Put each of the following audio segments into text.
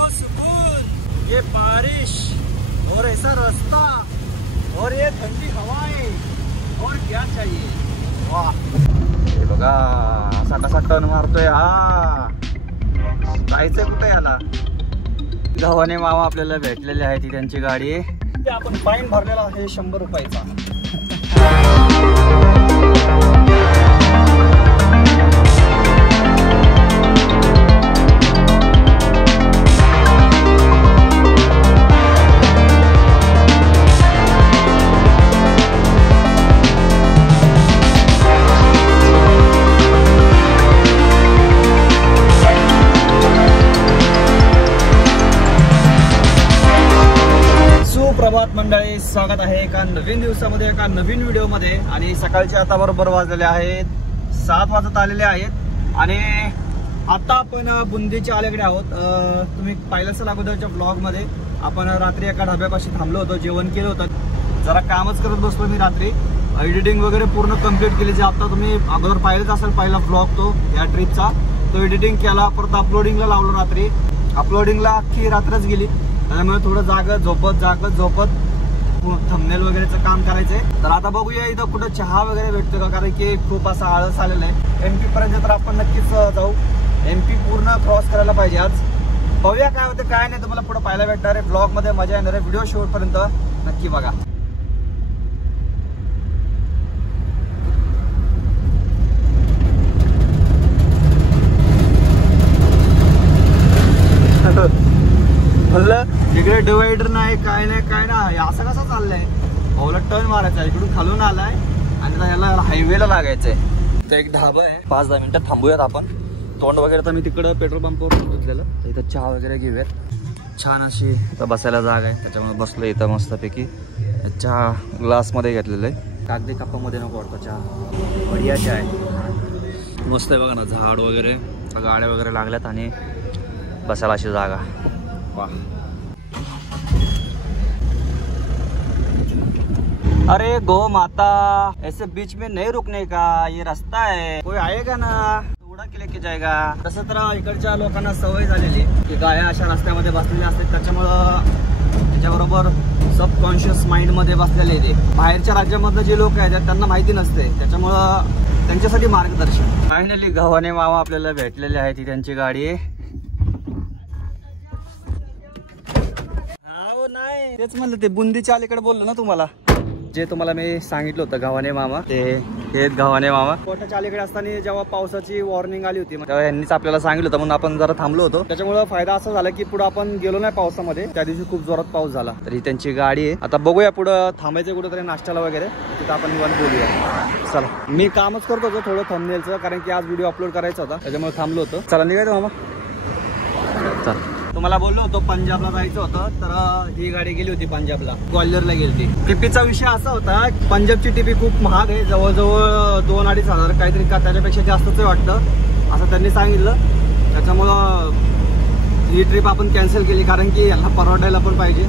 देखो सुकून, ये बारिश और ऐसा रास्ता और ये ठंडी हवाएं, और क्या चाहिए। वाह, हे बघा असा कसा टर्न मारतोय हा। जायचंय कुठे याला? गव्हाणे मामा आपल्याला भेटलेले आहे, ती त्यांची गाडी आहे। ते आपण फाईन भरलेला आहे 100 रुपयाचा। प्रभात मंडळी, स्वागत आहे एका नवीन दिवसामध्ये, एका नवीन व्हिडिओमध्ये। आणि सकाळचे आता बरोबर वाजलेले आहेत 7 वाजत आलेले आहेत आणि आता आपण बुंदीच्या अलीकडे आहोत। तुम्ही पाहिलं असेल अगोदरच्या ब्लॉगमध्ये आपण रात्री एका ढाब्यापाशी थांबलो होतो, जेवण केलं होतं। जरा कामच करत बसलो मी रात्री, एडिटिंग वगैरे पूर्ण कंप्लीट केली। जे आता तुम्ही अगोदर पाहिलंच असेल पहिला ब्लॉग तो या ट्रिपचा, तो एडिटिंग केला, परत अपलोडिंगला लावलो रात्री। अपलोडिंगला अख्खी रात्रच गेली, त्यामुळे थोडं जागत झोपत थंबनेल वगैरेचं काम करायचंय। तर आता बघूया इथं कुठं चहा वगैरे भेटतो का, कारण की खूप असा आळस आलेला आहे। MP पर्यंत तर आपण नक्कीच जाऊ, MP पूर्ण क्रॉस करायला पाहिजे आज। बघूया काय होते काय नाही, तुम्हाला पुढे पाहायला भेटणार आहे। ब्लॉग मध्ये मजा येणार आहे, व्हिडिओ शेवटपर्यंत नक्की बघा। इकडे डिवायडर नाही, काय नाही, असं कसं चाललंय? भाऊला टर्न मारायचा, इकडून खालून आलाय आणि याला हायवेला लागायचंय। तर एक ढाबा आहे, 5-10 मिनिटं थांबूयात आपण। तोंड वगैरे तर मी तिकडं पेट्रोल पंपावर घेतलेलं, तर इथं चहा वगैरे घेऊयात। छान अशी इथं बसायला जागा आहे, त्याच्यामुळे बसलो इथं मस्तपैकी। चहा ग्लासमध्ये घेतलेलं आहे, कागदी कपामध्ये नको वाटतं चहा। बढिया चहा आहे, मस्त आहे बघा ना, झाड वगैरे, गाड्या वगैरे लागल्यात आणि बसायला अशी जागा। वाह, अरे गो माता, ऐसे बीच में नहीं रुकने का, ये रास्ता है, कोई आएगा ना उडा के लेके जाएगा। तसं तर इकडच्या लोकांना सवय झालेली की गाड्या अशा रस्त्यामध्ये बसलेल्या असतात, त्याच्यामुळं त्याच्याबरोबर सबकॉन्शियस माइंड मध्ये बसलेले ते। बाहेरच्या राज्यामधले जे लोक आहेत त्यांना माहिती नसते, त्याच्यामुळं त्यांच्यासाठी मार्गदर्शन। फायनली गव्हाणे मामा आपल्याला भेटलेले आहे, ती त्यांची गाडी आहे। हा वो नाही, तेच म्हणलं, ते बुंदीच्या अलीकडे बोललो ना तुम्हाला, जे तुम्हाला मी सांगितलं होतं गव्हाणे मामा, ते गव्हाणे मामा। कोर्टाच्या अलीकडे असताना जेव्हा पावसाची वॉर्निंग आली होती, तेव्हा यांनीच आपल्याला सांगितलं होतं, म्हणून आपण जरा थांबलो होतो। त्याच्यामुळे फायदा असा झाला की पुढे आपण गेलो नाही पावसामध्ये, त्या दिवशी खूप जोरात पाऊस झाला। तर ही त्यांची गाडी आहे, आता बघूया पुढे थांबायचं कुठेतरी नाश्त्याला वगैरे, तिथं आपण निवांत बोलूया। चला, मी कामच करत होतो थोडं थंबनेलचं, कारण की आज व्हिडिओ अपलोड करायचा होता, त्याच्यामुळे थांबलो होतो। चला निघायचं मामा, चला। तुम्हाला बोललो होतो पंजाबला जायचं होतं, तर ही गाडी गेली होती पंजाबला, ग्वाल्हेरला गेली होती। टिपीचा विषय असा होता, पंजाबची टिपी खूप महाग आहे, जवळजवळ 2-2.5 हजार काहीतरी, का त्याच्यापेक्षा जास्तच वाटतं असं त्यांनी सांगितलं। त्याच्यामुळं ही ट्रिप आपण कॅन्सल केली, कारण की यांना परवडायला पण पाहिजे।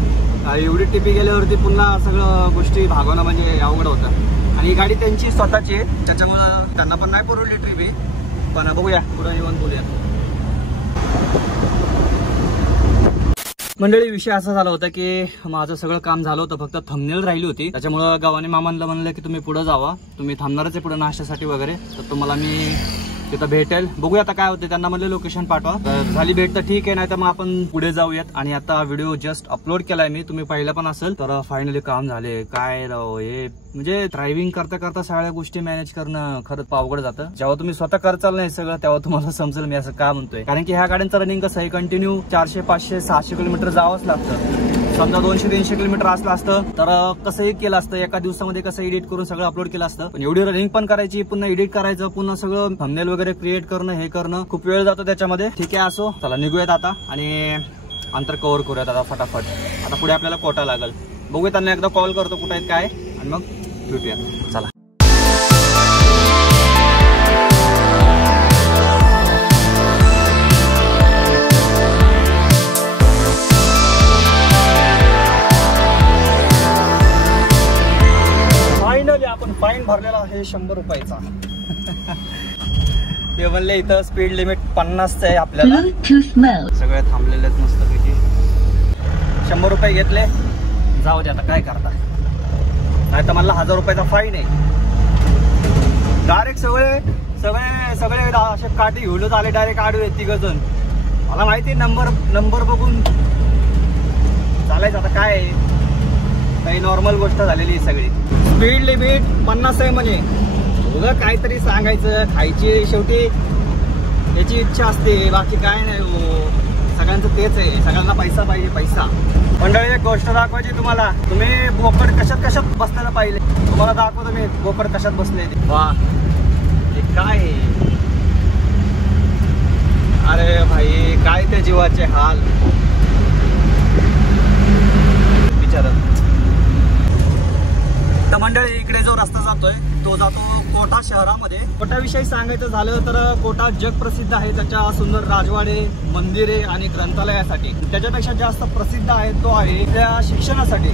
एवढी टिपी गेल्यावरती पुन्हा सगळं गोष्टी भागवणं म्हणजे अवघड होतं, आणि ही गाडी त्यांची स्वतःची आहे, त्याच्यामुळं त्यांना पण नाही परवडली ट्रिप ही। पण बघूया पुढे निवांत बोलूया। मंडळी, विषय असा झाला होता की माझं सगळं काम झालं होतं, फक्त थंबनेल राहिली होती। त्याच्यामुळे गव्हाणे मामांना म्हणलं की तुम्ही पुढे जावा, तुम्ही थांबणारच आहे पुढे नाश्त्यासाठी वगैरे, तर तुम्हाला मी तिथं भेटेल। बघूया आता काय होते, त्यांना म्हणलं लोकेशन पाठवा, तर झाली भेट तर ठीक आहे, नाही तर मग आपण पुढे जाऊयात। आणि आता व्हिडिओ जस्ट अपलोड केलाय मी, तुम्ही पाहिलं पण असेल, तर फायनली काम झाले। काय राव, हे म्हणजे ड्रायव्हिंग करता करता सगळ्या गोष्टी मॅनेज करणं खरंच अवघड जातं। जेव्हा तुम्ही स्वतः करचाल नाही सगळं, तेव्हा तुम्हाला समजेल मी असं का म्हणतोय। कारण की ह्या गाड्यांचं रनिंग कसं आहे, कंटिन्यू 400, 500, 600 किलोमीटर जावंच लागतं। समजा 200-300 किलोमीटर असलं असतं तर कसंही केलं असतं, एका दिवसामध्ये कसं एडिट करून सगळं अपलोड केलं असतं। पण एवढी रनिंग पण करायची, पुन्हा एडिट करायचं, पुन्हा सगळं थंबनेल वगैरे क्रिएट करणं, हे करणं, खूप वेळ जातो त्याच्यामध्ये। ठीक आहे, असो, चला निघूयात आता आणि अंतर कव्हर करूयात आता फटाफट। आता पुढे आपल्याला कोटा लागेल, बघूया, त्यांना एकदा कॉल करतो कुठे आहेत काय, आणि मग भेटूया। चला, फायनली आपण फाईन भरलेला आहे 100 रुपयाचा। ते म्हणले इथं स्पीड लिमिट 50 आहे आपल्याला. सगळे थांबलेले आहेत मस्तपैकी. 100 रुपये घेतले, जाऊ दे आता काय करता. नाही तर मला 1000 रुपयाचा फाईन आहे. डायरेक्ट सगळे असे काठी घेऊनच आले, डायरेक्ट आडवे 3 जण. मला माहिती नंबर बघून चालायचं. आता काय आहे, काही नॉर्मल गोष्ट झालेली सगळी. स्पीड लिमिट 50 आहे म्हणजे उगा काहीतरी सांगायचं. खायची शेवटी याची इच्छा असते, बाकी काय नाही हो. सगळ्यांचं तेच आहे, सगळ्यांना पैसा पाहिजे, पैसा. मंडळी एक गोष्ट दाखवायची तुम्हाला. तुम्ही बोकड कशात बसलेला पाहिले, तुम्हाला दाखवतो मी बोकड कशात बसले. वा हे काय आहे? अरे भाई काय ते जीवाचे हाल बिचारा. तर मंडळी इकडे जो रस्ता जातोय तो जातो कोटा शहरामध्ये. कोटाविषयी सांगायचं झालं तर कोटा जग प्रसिद्ध आहे त्याच्या सुंदर राजवाडे, मंदिरे आणि ग्रंथालयासाठी. त्याच्यापेक्षा जास्त प्रसिद्ध आहे तो आहे त्या शिक्षणासाठी.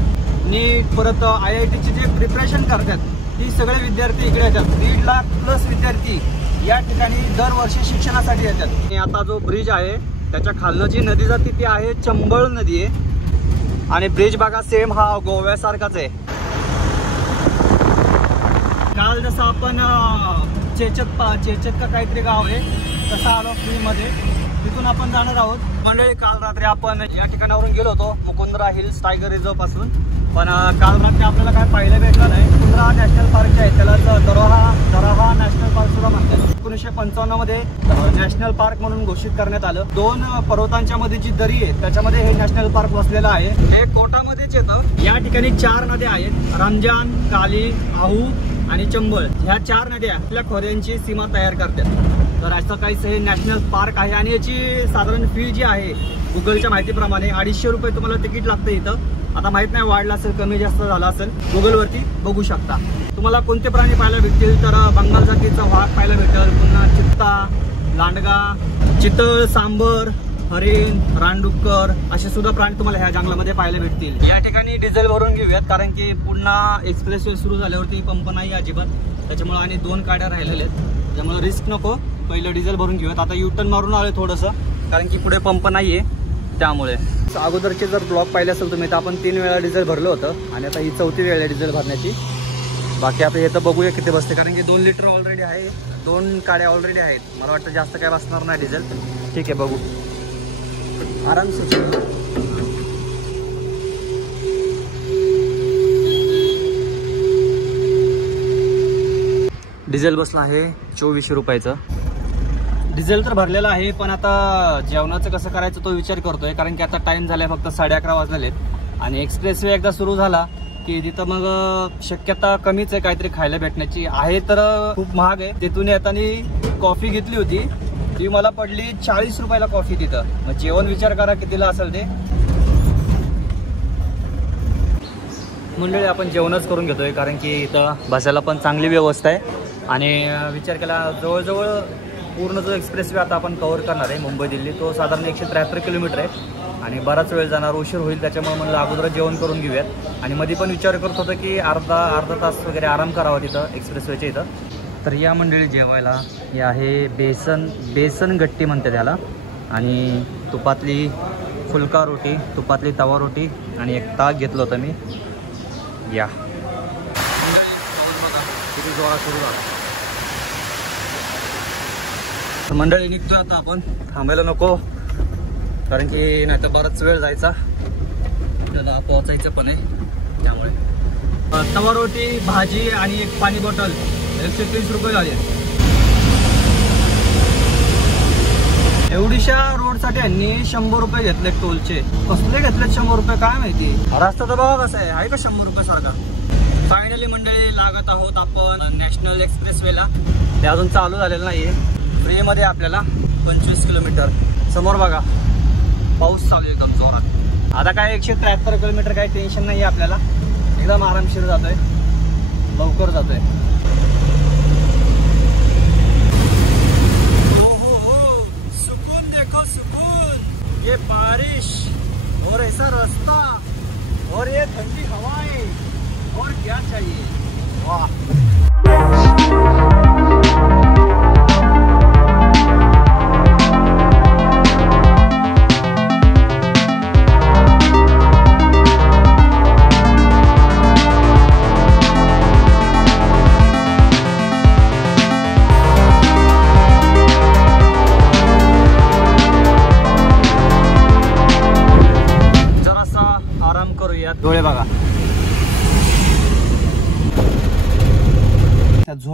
नीट परत IIT जे प्रिपरेशन करतात ती सगळे विद्यार्थी इकडे येतात. 1.5 लाख प्लस विद्यार्थी या ठिकाणी दरवर्षी शिक्षणासाठी येतात. आणि आता जो ब्रिज आहे त्याच्या खालनं जी नदी जाते ती आहे चंबळ नदी आहे. आणि ब्रिज बघा सेम हा गोव्यासारखाच आहे. काल जसं आपण चेचत का काहीतरी गाव आहे तसं आलो फ्रीमध्ये, तिथून आपण जाणार आहोत. मंडळी काल रात्री आपण या ठिकाणावरून गेलो होतो मुकुंद्रा हिल्स टायगर रिझर्व पासून. पण काल रात्री आपल्याला काय पाहायला भेटलं नाही. मुकुंद्रा नॅशनल पार्क जे आहे त्याला दराहा नॅशनल पार्क सुद्धा म्हणतात. 1955 मध्ये नॅशनल पार्क म्हणून घोषित करण्यात आलं. 2 पर्वतांच्या मध्ये जी दरी आहे त्याच्यामध्ये हे नॅशनल पार्क वसलेलं आहे. हे कोटामध्येच येतं. या ठिकाणी 4 नद्या आहेत, रमजान, काली, आहू आणि चंबळ. ह्या 4 नद्या आपल्या खोऱ्यांची सीमा तयार करतात. तर असं काहीच हे नॅशनल पार्क आहे. आणि याची साधारण फी जी आहे गुगलच्या माहितीप्रमाणे 250 रुपये तुम्हाला तिकीट लागतं इथं. आता माहित नाही वाढलं असेल, कमी जास्त झालं असेल, गुगलवरती बघू शकता. तुम्हाला कोणते प्राणी पाहायला भेटतील तर बंगाल जातीचा वाघ पाहायला भेटेल, पुन्हा चित्ता, लांडगा, चितळ, सांबर, हरिण, रानडुक्कर असे सुद्धा प्राणी तुम्हाला ह्या जंगलामध्ये पाहायला भेटतील. या ठिकाणी डिझेल भरून घेऊयात कारण की पुन्हा एक्सप्रेसवे सुरू झाल्यावरती पंप नाही अजिबात. त्याच्यामुळे आणि 2 गाड्या राहिलेल्या आहेत, त्यामुळे रिस्क नको. पहिलं डिझेल भरून घेऊयात. आता युटर्न मारून आलोय थोडंसं कारण की पुढे पंप नाहीये त्यामुळे. अगोदरचे जर ब्लॉग पाहिले असेल तुम्ही तर आपण 3 वेळा डिझेल भरलं होतं आणि आता ही 4थी वेळ आहे डिझेल भरण्याची. बाकी आता हे तर बघूया किती बसते कारण की 2 लिटर ऑलरेडी आहे, 2 गाड्या ऑलरेडी आहेत. मला वाटतं जास्त काय बसणार नाही डिझेल. ठीक आहे बघू आराम से. डिझेल बसला आहे 2400 रुपयाचं. डिझेल तर भरलेलं आहे पण आता जेवणाचं कसं करायचं तो विचार करतोय कारण की आता टाइम झालाय फक्त 11:30 वाजलेले. आणि एक्सप्रेसवे एकदा सुरू झाला की तिथं मग शक्यता कमीच आहे काहीतरी खायला भेटण्याची. आहे तर खूप महाग आहे. तिथून येताना कॉफी घेतली होती ती मला पडली 40 रुपयाला कॉफी तिथं. मग जेवण विचार करा कितीला असेल ते. मंडळी आपण जेवणच करून घेतोय कारण की इथं बसायला पण चांगली व्यवस्था आहे. आणि विचार केला जवळजवळ पूर्ण जो एक्सप्रेसवे आता आपण कव्हर करणार आहे मुंबई दिल्ली तो साधारण 173 किलोमीटर आहे आणि बराच वेळ जाणार, उशीर होईल. त्याच्यामुळे म्हणलं अगोदर जेवण करून घेऊयात. आणि मध्ये पण विचार करत होतं की अर्धा तास वगैरे आराम करावा तिथं एक्सप्रेसवेच्या इथं. तर या मंडळी जेवायला हे आहे बेसन गट्टी म्हणते त्याला. आणि तुपातली फुलका रोटी, तुपातली तवा रोटी आणि एक ताक घेतलं होतं मी. या किती जोरात सुरू झाला. मंडळी निघतोय आता आपण, थांबायला नको कारण की नाही तर बराच वेळ जायचा, त्याला पोहोचायचं पण आहे त्यामुळे. तवा रोटी, भाजी आणि एक पाणी बॉटल 130 रुपये झाले. एवढीशा रोडसाठी यांनी 100 रुपये घेतले टोलचे. कसले घेतलेत 100 रुपये काय माहिती. रस्ता तर बघा कसा आहे का 100 रुपये सारखा. फायनली मंडळी लागत आहोत आपण नॅशनल एक्सप्रेसवेला. ते अजून चालू झालेलं नाहीये. फ्रीमध्ये आपल्याला 25 किलोमीटर. समोर बघा पाऊस चालू एकदम जोरात. आता काय 173 किलोमीटर काही टेन्शन नाही आहे आपल्याला. एकदम आरामशीर जातोय, लवकर जातोय. सुकून देखो सुकून, ये बारिश और ऐसा रास्ता और ये ठंडी हवाएं और क्या चाहिए. वाह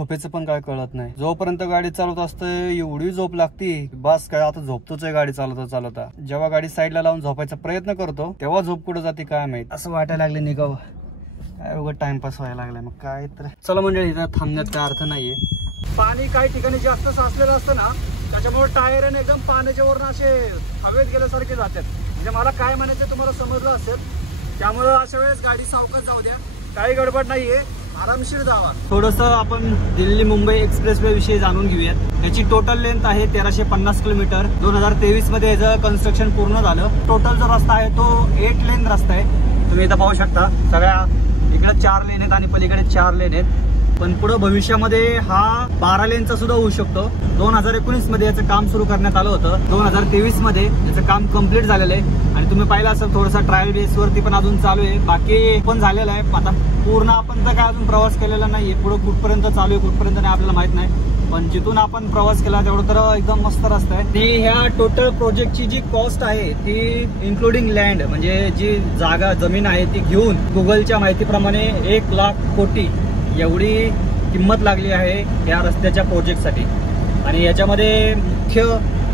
झोपेचं पण काय कळत नाही. जोपर्यंत गाडी चालवत असते एवढी झोप लागती, बस काय आता झोपतोच आहे गाडी चालवता. जेव्हा गाडी साईडला लावून झोपायचा प्रयत्न करतो तेव्हा झोप कुठं जाते काय माहित. असं वाटायला लागले निघावं, काय उगाच टाइमपास व्हायला लागलाय. मग काय तर चला मंडळी, इथं थांबण्यात काय अर्थ नाहीये. पाणी काही ठिकाणी जास्त साचलेलं असतं ना, त्याच्यामुळे टायर एकदम पाण्याच्या वरून असे हवेत गेल्यासारखे जातात. म्हणजे मला काय म्हणायचं तुम्हाला समजलं असेल. त्यामुळे अशा वेळेस गाडी सावकाश जाऊ द्या, काही गडबड नाहीये, आरामशीर जावा. थोडस आपण दिल्ली मुंबई एक्सप्रेसवे विषयी जाणून घेऊयात. याची टोटल लेंथ आहे 1350 किलोमीटर. 2023 मध्ये याचं कन्स्ट्रक्शन पूर्ण झालं. टोटल जो रस्ता आहे तो 8 लेन रस्ता आहे. तुम्ही इथं पाहू शकता, सगळ्या इकडे 4 लेन आहेत आणि पलीकडे 4 लेन आहेत. पण पुढे भविष्यामध्ये हा 12 लेनचा सुद्धा होऊ शकतो. 2019 मध्ये याचं काम सुरू करण्यात आलं होतं. 2023 मध्ये याचं काम कम्प्लीट झालेलं आहे आणि तुम्ही पाहिलं असेल थोडासा ट्रायल बेस वरती पण अजून चालू आहे. बाकी पण झालेलं आहे. आता पूर्ण आपण तर काय अजून प्रवास केलेला नाहीये. पुढे कुठपर्यंत चालू आहे कुठपर्यंत नाही आपल्याला माहित नाही, पण जिथून आपण प्रवास केला तेवढं तर एकदम मस्त रस्ता आहे. ती ह्या टोटल प्रोजेक्टची जी कॉस्ट आहे ती इन्क्लुडिंग लँड म्हणजे जी जागा जमीन आहे ती घेऊन गुगलच्या माहितीप्रमाणे 1 लाख कोटी एवढी किंमत लागली आहे या रस्त्याच्या प्रोजेक्टसाठी. आणि याच्यामध्ये मुख्य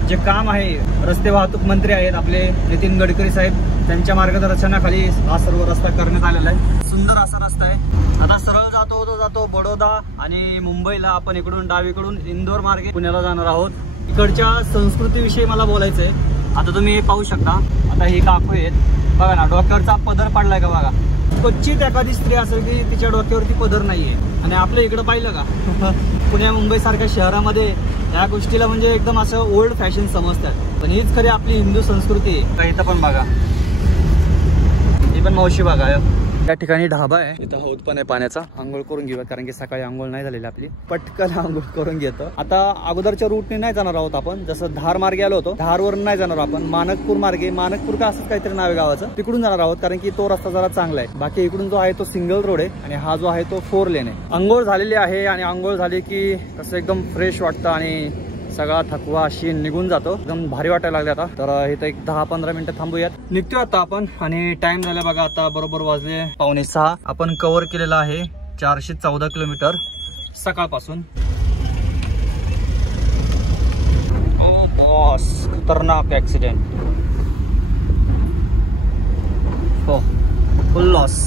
जे काम आहे, रस्ते वाहतूक मंत्री आहेत आपले नितीन गडकरी साहेब, त्यांच्या मार्गदर्शनाखाली हा सर्व रस्ता करण्यात आलेला आहे. सुंदर असा रस्ता आहे. आता सरळ जातो बडोदा आणि मुंबईला. आपण इकडून डावीकडून इंदोर मार्गे पुण्याला जाणार आहोत. इकडच्या संस्कृतीविषयी मला बोलायचं आहे. आता तुम्ही पाहू शकता, आता ही काकू आहेत बघा ना, डोक्यावरचा पदर पडलाय का बघा. क्वचित एखादी स्त्री असेल की तिच्या डोक्यावरती पदर नाहीये. आणि आपल्या इकडं पाहिलं का, पुण्या मुंबई सारख्या शहरामध्ये या गोष्टीला म्हणजे एकदम असं ओल्ड फॅशन समजतात. पण हीच खरी आपली हिंदू संस्कृती आहे. इथं पण बघा, ही पण मावशी बघा. या ठिकाणी ढाबा आहे, इथं हौद पण आहे पाण्याचा. आंघोळ करून घेऊया कारण की सकाळी आंघोळ नाही झालेली आपली. पटकन आंघोळ करून घेतो. आता अगोदरच्या रूटने नाही जाणार आहोत आपण. जसं धार मार्गे आलो होतो, धारवरून नाही जाणार आपण. मानकपूर मार्गे, मानकपूर का असंच काहीतरी नाव आहे गावाचं, तिकडून जाणार आहोत कारण की तो रस्ता जरा चांगला आहे. बाकी इकडून जो आहे तो सिंगल रोड आहे आणि हा जो आहे तो 4 लेन आहे. आंघोळ झालेली आहे आणि आंघोळ झाली की कसं एकदम फ्रेश वाटतं आणि सगळा थकवा अशी निघून जातो. एकदम भारी वाटायला लागले. आता तर इथं एक 10-15 मिनिटं थांबूयात. निघतो आता आपण. आणि टाइम झाला बघा, आता बरोबर वाजले 5:45. आपण कव्हर केलेला आहे 414 किलोमीटर सकाळपासून. ओ बॉस, खतरनाक ऍक्सिडेंट. हो, फुल लॉस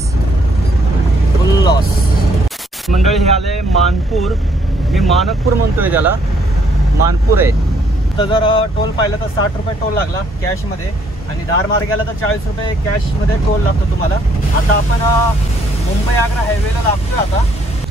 मंडळी. हे आले मानपूर. मी मानकपूर म्हणतोय त्याला, मानपूर आहे. तर जर टोल पाहिलं तर 60 रुपये टोल लागला कॅश मध्ये आणि धार मार्गाला तर 40 रुपये कॅश मध्ये टोल लागतो तुम्हाला. आता आपण मुंबई आग्रा हायवेला लागतोय.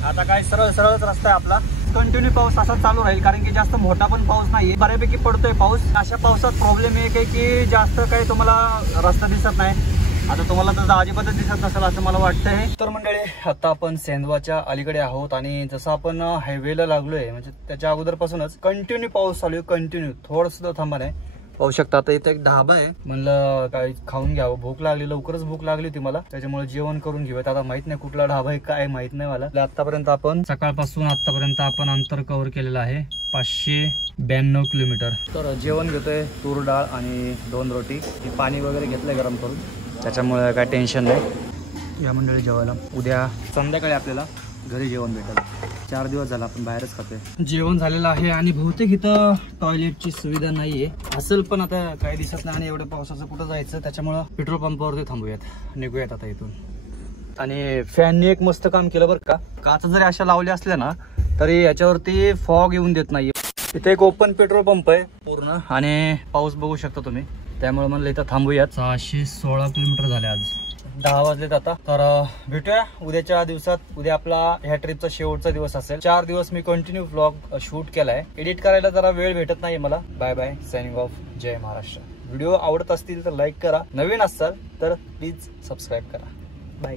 आता काय सरळच रस्ता आहे आपला. कंटिन्यू पाऊस असा चालू राहील कारण की जास्त मोठा पण पाऊस नाहीये, बऱ्यापैकी पडतोय पाऊस. अशा पावसात प्रॉब्लेम एक आहे की जास्त काही तुम्हाला रस्ता दिसत नाही. आता तुम्हाला तर अजिबातच दिसत नसेल असं मला वाटतंय. तर मंडळी, आता आपण सेंधवाच्या अलीकडे आहोत आणि जसं आपण हायवेला लागलोय म्हणजे त्याच्या अगोदरपासूनच कंटिन्यू पाऊस चालू आहे. कंटिन्यू, थोडं सुद्धा थांबा नाही. पाहू शकता आता इथे एक ढाबा आहे. म्हणलं काही खाऊन घ्यावं, भूक लागली, लवकरच भूक लागली होती मला, त्याच्यामुळे जेवण करून घेऊयात. आता माहित नाही कुठला ढाबा आहे काय माहित नाही मला. आतापर्यंत आपण सकाळपासून आतापर्यंत आपण अंतर कव्हर केलेलं आहे 592 किलोमीटर. तर जेवण घेतोय, तूर डाळ आणि 2 रोटी. पाणी वगैरे घेतलंय गरम करून, त्याच्यामुळे काय टेन्शन नाही. या मंडळी जेवायला उद्या संध्याकाळी आपल्याला घरी जेवण भेटेल. 4 दिवस झाला आपण बाहेरच खातोय. जेवण झालेलं आहे आणि बहुतेक इथं टॉयलेटची सुविधा नाहीये असेल, पण आता काही दिसत नाही आणि एवढ्या पावसाचं कुठं जायचं, त्याच्यामुळे पेट्रोल पंपावरती थांबूयात, निघूयात आता इथून. आणि फॅननी एक मस्त काम केलं बरं का. काच जरी अशा लावल्या असल्या ना तरी याच्यावरती फॉग येऊन देत नाहीये. इथे एक ओपन पेट्रोल पंप आहे पूर्ण आणि पाऊस बघू शकता तुम्ही, त्यामुळे म्हणलं इथं थांबूयात. 616 किलोमीटर झाले आज. 10 वाजलेत आता. तर भेटूया उद्याच्या दिवसात. उद्या आपला ह्या ट्रिपचा शेवटचा दिवस असेल. 4 दिवस मी कंटिन्यू व्लॉग शूट केलाय. एडिट करायला जरा वेळ भेटत नाही मला. Bye bye, signing off. जय महाराष्ट्र. व्हिडिओ आवडत असतील तर लाईक करा, नवीन असाल तर प्लीज सबस्क्राईब करा. बाय.